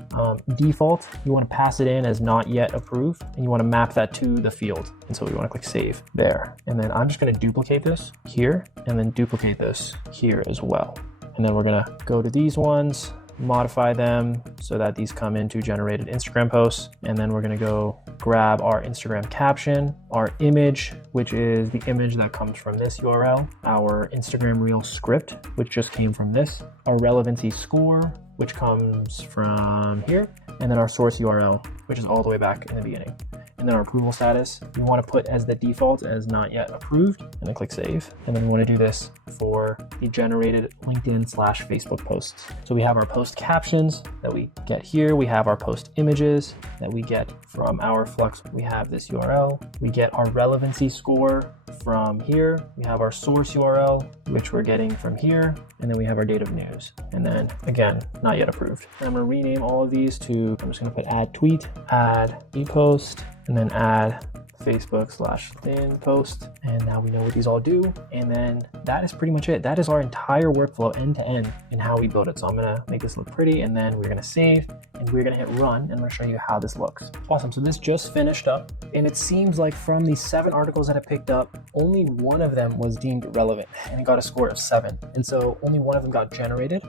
default, you want to pass it in as not yet approved, and you want to map that to the field. And so we want to click save there. And then I'm just going to duplicate this here and then duplicate this here as well. And then we're going to go to these ones, modify them so that these come into generated Instagram posts. And then we're going to go grab our Instagram caption, our image, which is the image that comes from this URL, our Instagram Reel script, which just came from this, our relevancy score, which comes from here, and then our source URL, which is all the way back in the beginning. And then our approval status, we want to put as the default as not yet approved, and then click save. And then we want to do this for the generated LinkedIn/Facebook posts. So we have our post captions that we get here. We have our post images that we get from our Flux. We have this URL. We get our relevancy score from here. We have our source URL, which we're getting from here. And then we have our date of news. And then again, not yet approved. And I'm going to rename all of these to, I'm just going to put add tweet, add e-post, and then add Facebook/LinkedIn post. And now we know what these all do. And then that is pretty much it. That is our entire workflow end to end in how we build it. So I'm going to make this look pretty, and then we're going to save, and we're going to hit run, and I'm going to show you how this looks. Awesome. So this just finished up, and it seems like from the 7 articles that I picked up, only one of them was deemed relevant, and it got a score of 7. And so only one of them got generated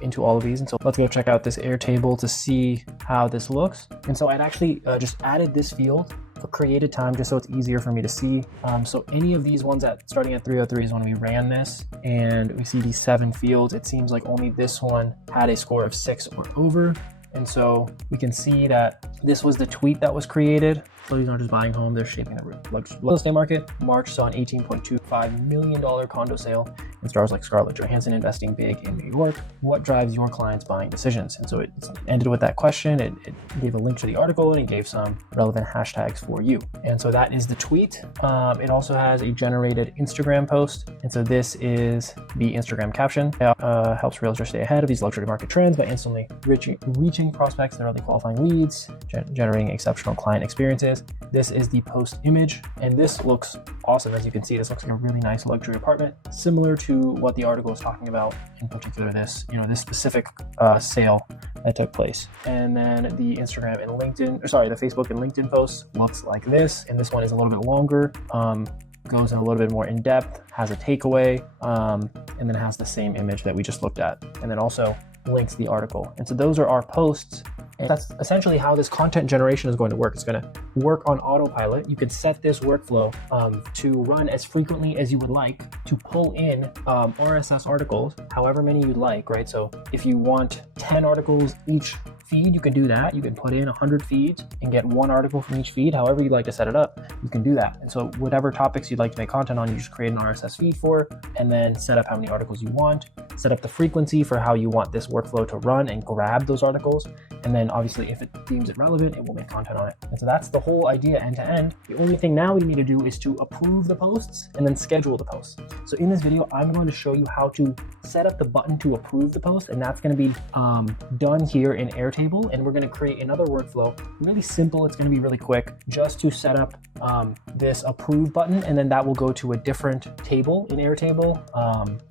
into all of these. And so let's go check out this Airtable to see how this looks. And so I'd actually just added this field for created time just so it's easier for me to see. So any of these ones that starting at 303 is when we ran this, and we see these 7 fields. It seems like only this one had a score of 6 or over. And so we can see that this was the tweet that was created. So these aren't just buying home, they're shaping the real estate market. March saw an $18.25 million condo sale, and stars like Scarlett Johansson investing big in New York. What drives your clients' buying decisions? And so it ended with that question. It gave a link to the article, and it gave some relevant hashtags for you. And so that is the tweet. It also has a generated Instagram post. And so this is the Instagram caption. It helps realtors stay ahead of these luxury market trends by instantly reaching prospects that are qualifying leads, generating exceptional client experiences. This is the post image, and this looks awesome. As you can see, this looks like a really nice luxury apartment, similar to what the article is talking about, in particular this specific sale that took place. And then the Instagram and the Facebook and LinkedIn post looks like this, and this one is a little bit longer, goes in a little bit more in depth, has a takeaway, and then has the same image that we just looked at, and then also links the article. And so those are our posts. And that's essentially how this content generation is going to work. It's going to work on autopilot. You could set this workflow to run as frequently as you would like, to pull in RSS articles, however many you'd like, right? So if you want 10 articles each feed, you can do that. You can put in 100 feeds and get 1 article from each feed. However you'd like to set it up, you can do that. And so whatever topics you'd like to make content on, you just create an RSS feed for, and then set up how many articles you want, set up the frequency for how you want this workflow to run and grab those articles. And then obviously if it deems it relevant, it will make content on it. And so that's the whole idea end to end. The only thing now we need to do is to approve the posts and then schedule the posts. So in this video, I'm going to show you how to set up the button to approve the post, and that's going to be done here in Airtable. And we're going to create another workflow, really simple. It's going to be really quick, just to set up this approve button, and then that will go to a different table in Airtable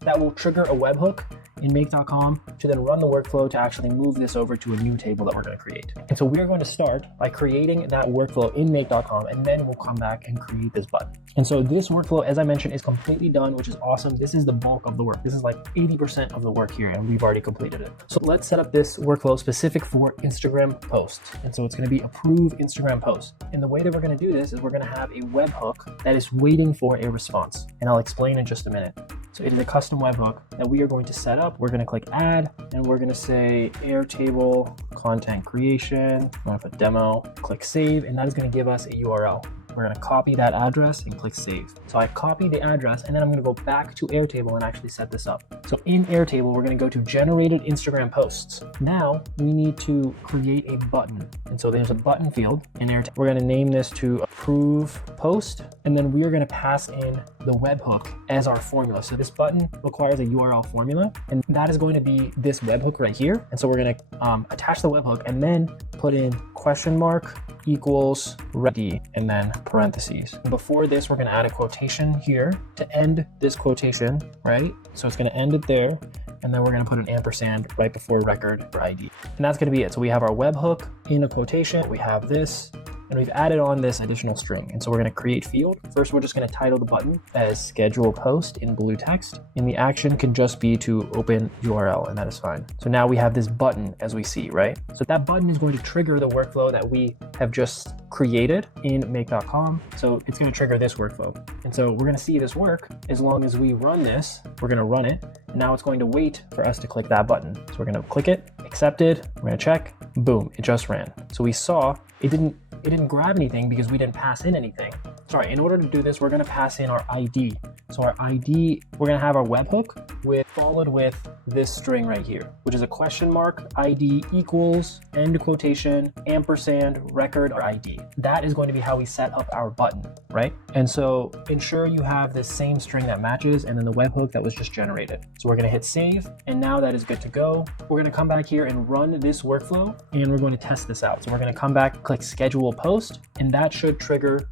that will trigger a webhook in make.com to then run the workflow to actually move this over to a new table that we're going to create. And so we're going to start by creating that workflow in make.com, and then we'll come back and create this button. And so this workflow, as I mentioned, is completely done, which is awesome. This is the bulk of the work. This is like 80% of the work here, and we've already completed it. So let's set up this workflow specific for Instagram posts. And so it's going to be approve Instagram post. And the way that we're going to do this is we're going to have a webhook that is waiting for a response. And I'll explain in just a minute. So it is a custom webhook that we are going to set up. We're going to click add, and we're going to say Airtable content creation. I'm going to put demo, click save, and that is going to give us a URL. We're going to copy that address and click save. So I copy the address, and then I'm going to go back to Airtable and actually set this up. So in Airtable, we're going to go to generated Instagram posts. Now we need to create a button. And so there's a button field in Airtable. We're going to name this to approve post, and then we are going to pass in the webhook as our formula. So this button requires a URL formula, and that is going to be this webhook right here. And so we're going to attach the webhook and then put in question mark equals ready, and then parentheses. Before this, we're going to add a quotation here to end this quotation, right? So it's going to end it there, and then we're going to put an ampersand right before record for ID. And that's going to be it. So we have our webhook in a quotation, we have this, and we've added on this additional string. And so we're going to create field. First, we're just going to title the button as schedule post in blue text, and the action can just be to open URL, and that is fine. So now we have this button as we see, right? So that button is going to trigger the workflow that we have just created in make.com. So it's going to trigger this workflow. And so we're going to see this work as long as we run this. We're going to run it. Now it's going to wait for us to click that button. So we're going to click it, accepted, we're going to check, boom, it just ran. So we saw it didn't grab anything because we didn't pass in anything. Sorry, in order to do this, we're going to pass in our ID. So our ID, we're going to have our webhook followed with this string right here, which is a question mark, ID equals, end quotation, ampersand, record, or ID. That is going to be how we set up our button, right? And so ensure you have this same string that matches and then the webhook that was just generated. So we're going to hit save, and now that is good to go. We're going to come back here and run this workflow, and we're going to test this out. So we're going to come back, click schedule post, and that should trigger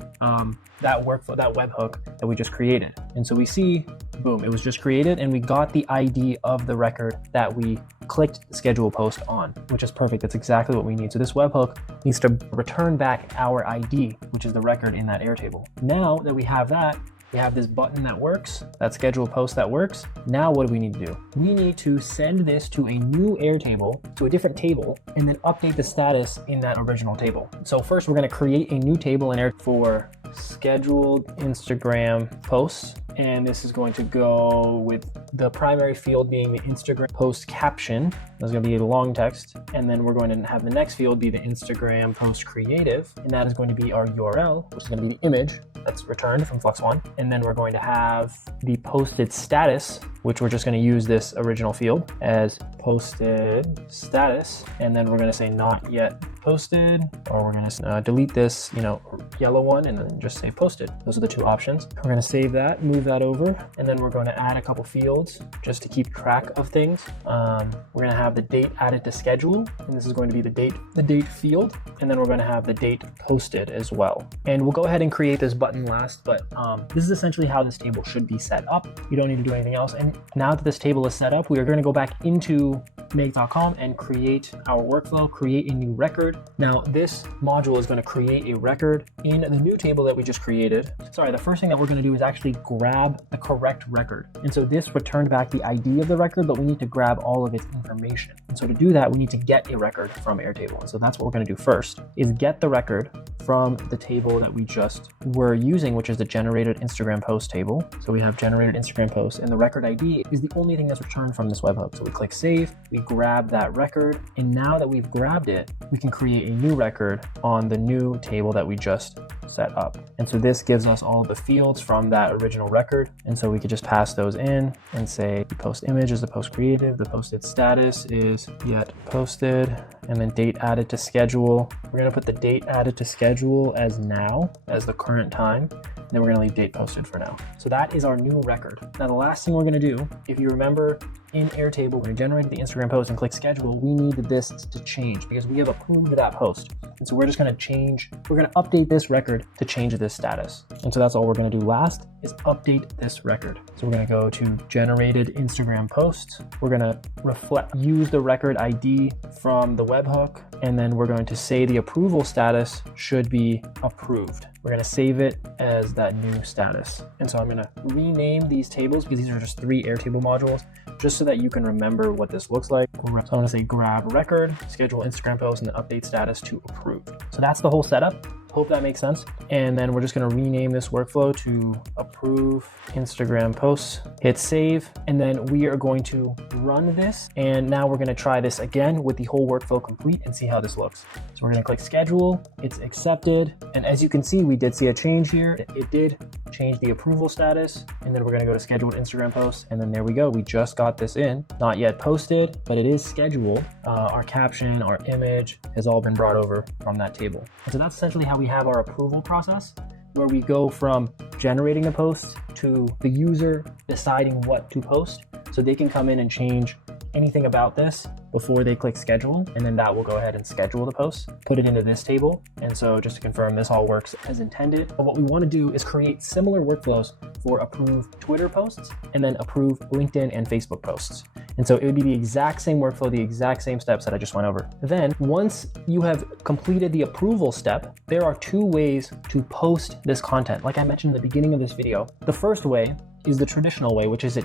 that workflow, that webhook that we just created. And so we see, boom, it was just created and we got the ID of the record that we clicked schedule post on, which is perfect. That's exactly what we need. So this webhook needs to return back our ID, which is the record in that Airtable. Now that we have that, we have this button that works, that schedule post that works. Now what do we need to do? We need to send this to a new Airtable, to a different table, and then update the status in that original table. So first we're going to create a new table in Airtable for scheduled Instagram posts. And this is going to go with the primary field being the Instagram post caption. That's going to be a long text. And then we're going to have the next field be the Instagram post creative. And that is going to be our URL, which is going to be the image that's returned from Flux One. And then we're going to have the posted status, which we're just going to use this original field as posted status. And then we're going to say not yet posted, or we're going to delete this, yellow one and then just say posted. Those are the two options. We're going to save that, move that over, and then we're going to add a couple fields just to keep track of things. We're going to have the date added to schedule, and this is going to be the date field, and then we're going to have the date posted as well. And we'll go ahead and create this button last, but this is essentially how this table should be set up. You don't need to do anything else. And now that this table is set up, we are going to go back into make.com and create our workflow, create a new record. Now this module is going to create a record in the new table that we just created. Sorry, the first thing that we're going to do is actually grab the correct record. And so this returned back the ID of the record, but we need to grab all of its information. And so to do that, we need to get a record from Airtable. And so that's what we're going to do first, is get the record from the table that we just were using, which is the generated Instagram post table. So we have generated Instagram post, and the record ID is the only thing that's returned from this webhook. So we click save, we grab that record, and now that we've grabbed it, we can create a new record on the new table that we just set up. And so this gives us all the fields from that original record. And so we could just pass those in and say the post image is the post creative, the posted status is yet posted, and then date added to schedule. We're going to put the date added to schedule as now, as the current time. And then we're going to leave date posted for now. So that is our new record. Now the last thing we're going to do, if you remember in Airtable, when we generated the Instagram post and click schedule, we needed this to change because we have approved that post. And so we're just going to update this record to change this status. And so that's all we're going to do last is update this record. So we're going to go to generated Instagram posts. We're going to use the record ID from the webhook, and then we're going to say the approval status should be approved. We're going to save it as that new status. And so I'm going to rename these tables because these are just 3 Airtable modules, just so that you can remember what this looks like. So I'm going to say grab record, schedule Instagram post, and then update status to approved. So that's the whole setup. Hope that makes sense. And then we're just going to rename this workflow to approve Instagram posts, hit save, and then we are going to run this. And now we're going to try this again with the whole workflow complete and see how this looks. So we're going to click schedule, it's accepted. And as you can see, we did see a change here. It did change the approval status. And then we're going to go to scheduled Instagram posts. And then there we go. We just got this in, not yet posted, but it is scheduled. Our caption, our image has all been brought over from that table. And so that's essentially how we have our approval process, where we go from generating a post to the user deciding what to post. So they can come in and change anything about this before they click schedule, and then that will go ahead and schedule the post, put it into this table. And so just to confirm, this all works as intended. But what we want to do is create similar workflows for approve Twitter posts and then approve LinkedIn and Facebook posts. And so it would be the exact same workflow, the exact same steps that I just went over. Then once you have completed the approval step, there are 2 ways to post this content. Like I mentioned in the beginning of this video, the first way is the traditional way, which is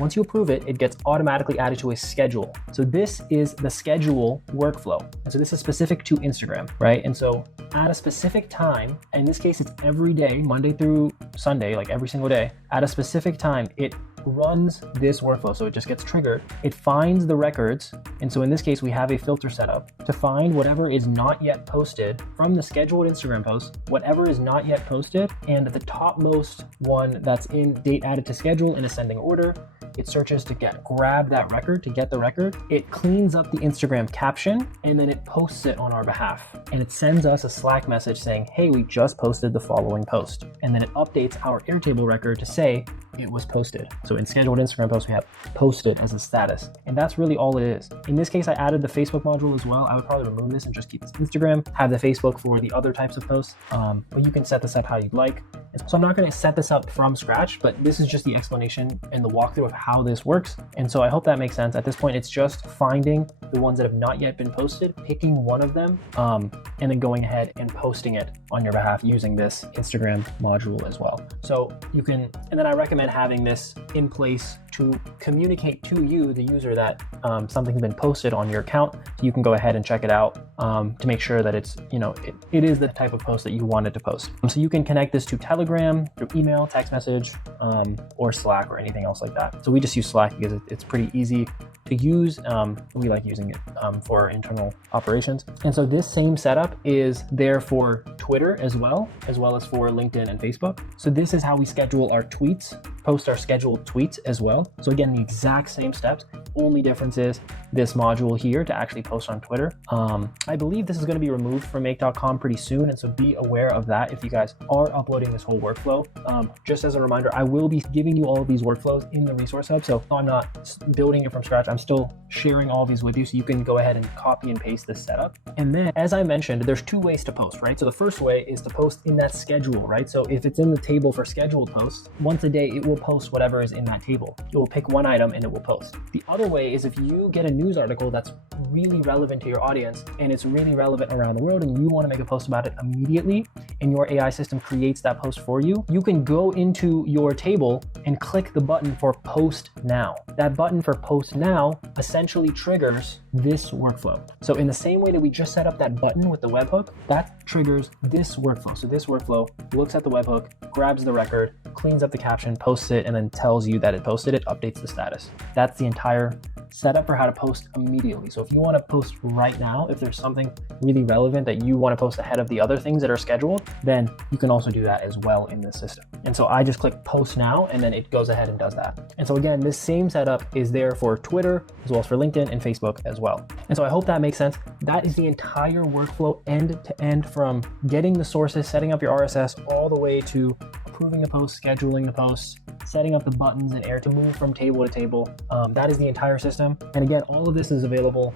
once you approve it, it gets automatically added to a schedule. So this is the schedule workflow. And so this is specific to Instagram, right? And so at a specific time, in this case, it's every day, Monday through Sunday, like every single day, at a specific time, it runs this workflow. So it just gets triggered. It finds the records. And so in this case, we have a filter set up to find whatever is not yet posted from the scheduled Instagram post, whatever is not yet posted, and the topmost one that's in date added to schedule in ascending order. It searches to grab that record, to get the record. It cleans up the Instagram caption, and then it posts it on our behalf. And it sends us a Slack message saying, hey, we just posted the following post. And then it updates our Airtable record to say it was posted. So in scheduled Instagram posts, we have posted as a status. And that's really all it is. In this case, I added the Facebook module as well. I would probably remove this and just keep this Instagram, have the Facebook for the other types of posts. But you can set this up how you'd like. So I'm not going to set this up from scratch, but this is just the explanation and the walkthrough of how this works. And so I hope that makes sense. At this point, it's just finding the ones that have not yet been posted, picking one of them, and then going ahead and posting it on your behalf using this Instagram module as well. So you can, and then I recommend having this in place to communicate to you, the user, that something's been posted on your account. So you can go ahead and check it out to make sure that it's, it is the type of post that you wanted to post. So you can connect this to Telegram, through email, text message, or Slack, or anything else like that. So we just use Slack because it's pretty easy to use. We like using it for internal operations. And so this same setup is there for Twitter as well as for LinkedIn and Facebook. So this is how we schedule our tweets, post our scheduled tweets as well. So again, the exact same steps. Only difference is this module here to actually post on Twitter. I believe this is going to be removed from make.com pretty soon. And so be aware of that if you guys are uploading this whole workflow. Just as a reminder, I will be giving you all of these workflows in the resource hub. So I'm not building it from scratch. I'm still sharing all these with you. So you can go ahead and copy and paste this setup. And then, as I mentioned, there's two ways to post, right? So the first way is to post in that schedule, right? So if it's in the table for scheduled posts, once a day, it will post whatever is in that table. It will pick one item and it will post. The other way is if you get a news article that's really relevant to your audience and it's really relevant around the world and you want to make a post about it immediately and your AI system creates that post for you, you can go into your table and click the button for post now. That button for post now essentially triggers this workflow. So in the same way that we just set up that button with the webhook, that triggers this workflow. So this workflow looks at the webhook, grabs the record, cleans up the caption, posts it, and then tells you that it posted it, updates the status. That's the entire setup for how to post immediately. So if you want to post right now, if there's something really relevant that you want to post ahead of the other things that are scheduled, then you can also do that as well in this system. And so I just click post now, and then it goes ahead and does that. And so again, this same setup is there for Twitter, as well as for LinkedIn and Facebook as well. And so I hope that makes sense. That is the entire workflow end to end, from getting the sources, setting up your RSS, all the way to approving the post, scheduling the posts, setting up the buttons and Air to move from table to table. That is the entire system. And again, all of this is available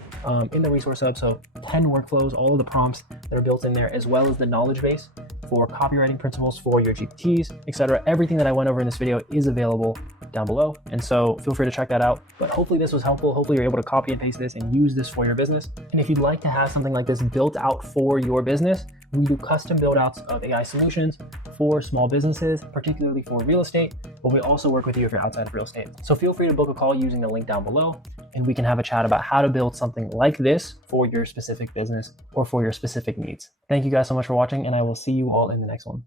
in the resource hub. So 10 workflows, all of the prompts that are built in there, as well as the knowledge base for copywriting principles for your GPTs, etc. Everything that I went over in this video is available down below. And so feel free to check that out. But hopefully this was helpful. Hopefully you're able to copy and paste this and use this for your business. And if you'd like to have something like this built out for your business, we do custom build outs of AI solutions for small businesses, particularly for real estate, but we also work with you if you're outside of real estate. So feel free to book a call using the link down below, and we can have a chat about how to build something like this for your specific business or for your specific needs. Thank you guys so much for watching, and I will see you all in the next one.